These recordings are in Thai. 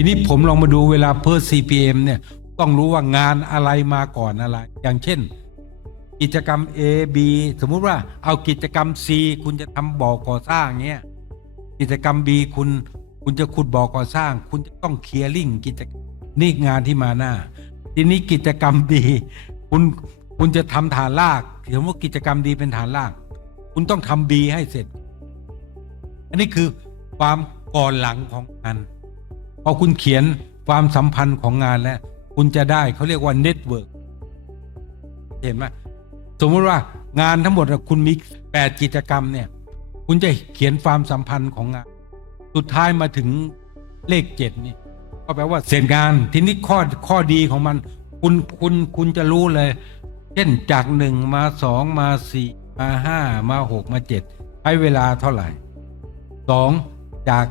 ทีนี้ผมลองมาดูเวลาเพิ่ม CPM เนี่ยต้องรู้ว่างานอะไรมาก่อนอะไร อย่างเช่น กิจกรรม A B สมมุติว่าเอากิจกรรม C คุณจะทำบ่อก่อสร้างเงี้ยกิจกรรม B คุณคุณจะขุดบ่อก่อสร้าง คุณจะต้องเคลียร์ลิงกิจกรรมนี่งานที่มาหน้า ทีนี้กิจกรรม D คุณคุณจะทำฐานรากสมมติกิจกรรมดีเป็นฐานราก คุณต้องทำ B ให้เสร็จ อันนี้คือความก่อนหลังของงาน อคุณเขียนความสัมพันธ์ของงานแล้วคุณจะได้เขาเรียกว่าเน็ตเวิร์กเห็นไหมสมมติว่างานทั้งหมดคุณมี8กิจกรรมเนี่ย คุณจะเขียนความสัมพันธ์ของงาน สุดท้ายมาถึงเลขเจ็ดนี่ก็แปลว่าเสร็จงานทีนี้ข้อข้อดีของมัน คุณคุณคุณจะรู้เลย เช่นจากหนึ่งมาสองมาสี่มาห้ามาหกมาเจ็ดใช้เวลาเท่าไหร่สองจาก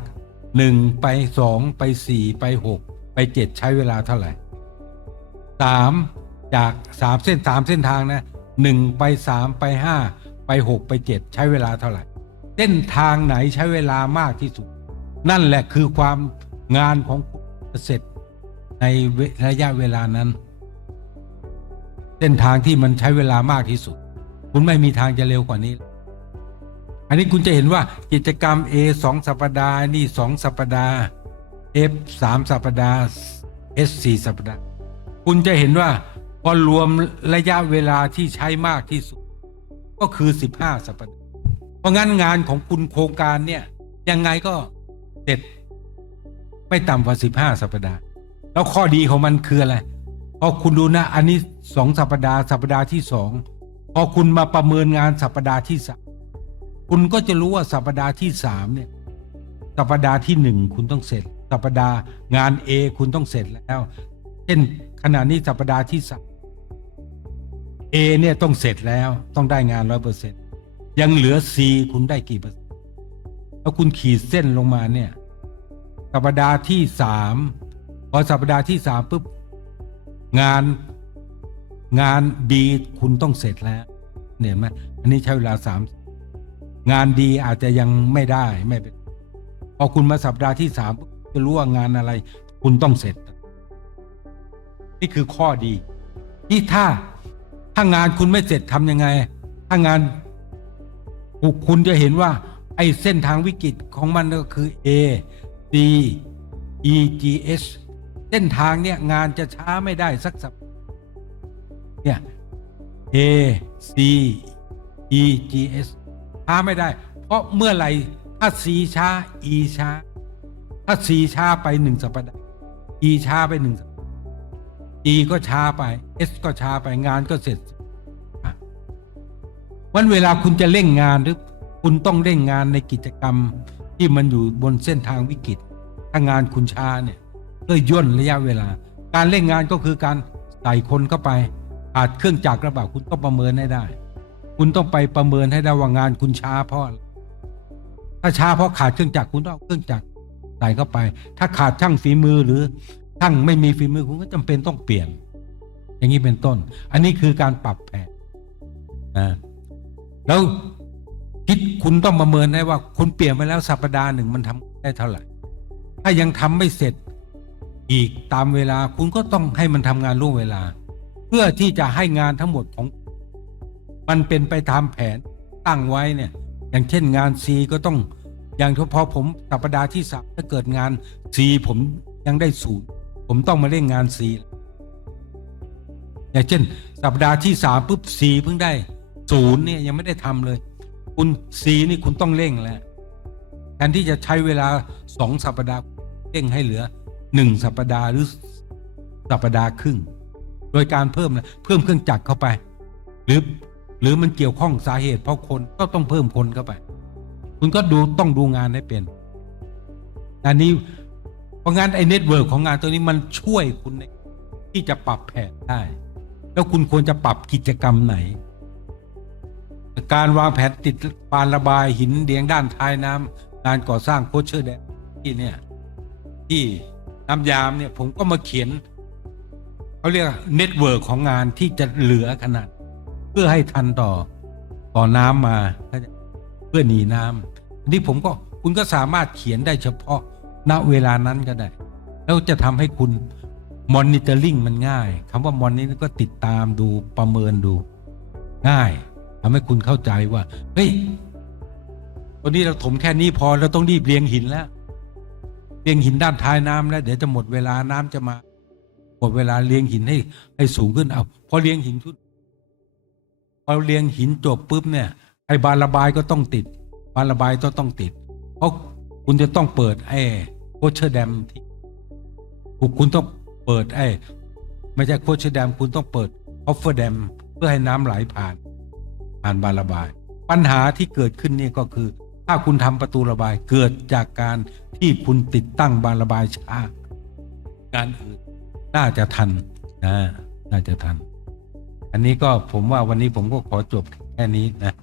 หนึ่งไปสองไปสี่ไปหกไปเจ็ดใช้เวลาเท่าไหร่สามจากสามเส้นสามเส้นทางนะหนึ่งไปสามไปห้าไปหกไปเจ็ดใช้เวลาเท่าไหร่ เส้นทางไหนใช้เวลามากที่สุด นั่นแหละคือความงานของเสร็จในระยะเวลานั้น เส้นทางที่มันใช้เวลามากที่สุด คุณไม่มีทางจะเร็วกว่านี้ อันนี้คุณจะเห็นว่ากิจกรรม A สองสัปดาห์นี่สองสัปดาห์ F สามสัปดาห์ S สี่สัปดาห์ คุณจะเห็นว่าพอรวมระยะเวลาที่ใช้มากที่สุด ก็คือ 15 สัปดาห์ เพราะงั้นงานของคุณโครงการเนี่ยยังไงก็เสร็จไม่ต่ำกว่า 15 สัปดาห์ แล้วข้อดีของมันคืออะไรพอคุณดูนะ อันนี้สองสัปดาห์สัปดาห์ที่สองพอคุณมาประเมินงานสัปดาห์ที่สาม คุณก็จะรู้ว่าสัปดาห์ที่สามเนี่ยสัปดาห์ที่หนึ่งคุณต้องเสร็จ สัปดาห์งาน A คุณต้องเสร็จแล้ว เช่นขณะนี้สัปดาห์ที่สาม A เนี่ยต้องเสร็จแล้วต้องได้งานร้อยเปอร์เซ็นยังเหลือ C คุณได้กี่เปอร์เซ็นต์แล้วคุณขีดเส้นลงมาเนี่ย สัปดาห์ที่สามพอสัปดาห์ที่สามปุ๊บงานงาน B คุณต้องเสร็จแล้วเห็นไหมอันนี้ใช้เวลาสาม งานดีอาจจะยังไม่ได้ไม่เป็นพอคุณมาสัปดาห์ที่สามปุ๊บจะรู้ว่างานอะไร คุณต้องเสร็จ นี่คือข้อดี ที่ถ้าถ้างานคุณไม่เสร็จทำยังไง ถ้างานคุณจะเห็นว่า ไอ้เส้นทางวิกฤตของมันก็คือ A C E G S เส้นทางเนี่ยงานจะช้าไม่ได้สักสัปเนี่ย A C E G S ช้าไม่ได้ เพราะเมื่อไหร่ถ้า C ช้า E ช้า ถ้า C ช้าไปหนึ่งสัปดาห์ E ช้าไปหนึ่งสัปดาห์ E ก็ช้าไป S ก็ช้าไปงานก็เสร็จวันเวลาคุณจะเร่งงานหรือ คุณต้องเร่งงานในกิจกรรมที่มันอยู่บนเส้นทางวิกฤตถ้างานคุณช้าเนี่ยเพื่อย่นระยะเวลา การเร่งงานก็คือการใส่คนเข้าไปอาจเครื่องจักรระบาดคุณต้องประเมินให้ได้ คุณต้องไปประเมินให้ได้ว่างานคุณช้าเพราะอถ้าช้าเพราะขาดเครื่องจักรคุณต้องเอาเครื่องจักรใส่เข้าไป ถ้าขาดช่างฝีมือหรือช่างไม่มีฝีมือคุณก็จำเป็นต้องเปลี่ยน อย่างนี้เป็นต้น อันนี้คือการปรับแผนนะแล้วคิดคุณต้องประเมินได้ว่าคุณเปลี่ยนไปแล้วสัปดาห์หนึ่งมันทำได้เท่าไหร่ ถ้ายังทำไม่เสร็จอีกตามเวลา คุณก็ต้องให้มันทำงานล่วงเวลา เพื่อที่จะให้งานทั้งหมดของ มันเป็นไปตามแผนตั้งไว้เนี่ย อย่างเช่นงาน C ก็ต้อง อย่างพอผมสัปดาห์ที่สามถ้าเกิดงาน C ผมยังได้ศูนย์ผมต้องมาเร่งงาน C อย่างเช่น สัปดาห์ที่สามปุ๊บ C เพิ่งได้ศูนย์เนี่ยยังไม่ได้ทำเลย คุณ C นี่คุณต้องเร่งแล้วแทนที่จะใช้เวลาสองสัปดาห์เร่งให้เหลือหนึ่งสัปดาห์หรือสัปดาห์ครึ่ง โดยการเพิ่มนะเพิ่มเครื่องจักรเข้าไป หรือ หรือมันเกี่ยวข้องสาเหตุ เพราะคนก็ต้องเพิ่มคนเข้าไป คุณก็ดูต้องดูงานให้เป็นอันนี้เพราะงั้นไอ้เน็ตเวิร์กของงานตัวนี้มันช่วยคุณในที่จะปรับแผนได้ แล้วคุณควรจะปรับกิจกรรมไหน การวางแผนติดปานระบายหินเดียงด้านท้ายน้ำงานก่อสร้างโคชเชอร์แดนที่เนี่ยที่น้ำยามเนี่ยผมก็มาเขียนเขาเรียกเน็ตเวิร์กของงานที่จะเหลือขนาด เพื่อให้ทันต่อต่อน้ำมาเพื่อหนีน้ำอันนี้ผมก็คุณก็สามารถเขียนได้เฉพาะณเวลานั้นก็ได้ แล้วจะทำให้คุณมอนิเตอร์ลิงมันง่ายคำว่ามอนิเตอร์ก็ติดตามดูประเมินดู ง่ายทำให้คุณเข้าใจว่าเฮ้ยตัวนี้เราถมแค่นี้พอเราต้องรีบเรียงหินแล้วเรียงหินด้านท้ายน้ำแล้วเดี๋ยวจะหมดเวลาน้ำจะมาหมดเวลาเรียงหินให้ให้สูงขึ้นเอาพอเรียงหินชุด พอเรียงหินจบปุ๊บเนี่ยไอ้บานระบายก็ต้องติด บานระบายก็ต้องติด เพราะคุณจะต้องเปิดไอ้โคเชอร์แดมที่คุณต้องเปิดไอ้ไม่ใช่โคเชอร์แดมคุณต้องเปิดออฟเฟอร์แดมเพื่อให้น้ำไหลผ่าน ผ่านบานระบาย ปัญหาที่เกิดขึ้นนี่ก็คือ ถ้าคุณทำประตูระบายเกิดจากการที่คุณติดตั้งบานระบายช้าการอื่นน่าจะทันนะน่าจะทัน อันนี้ก็ผมว่าวันนี้ผมก็ขอจบแค่นี้นะ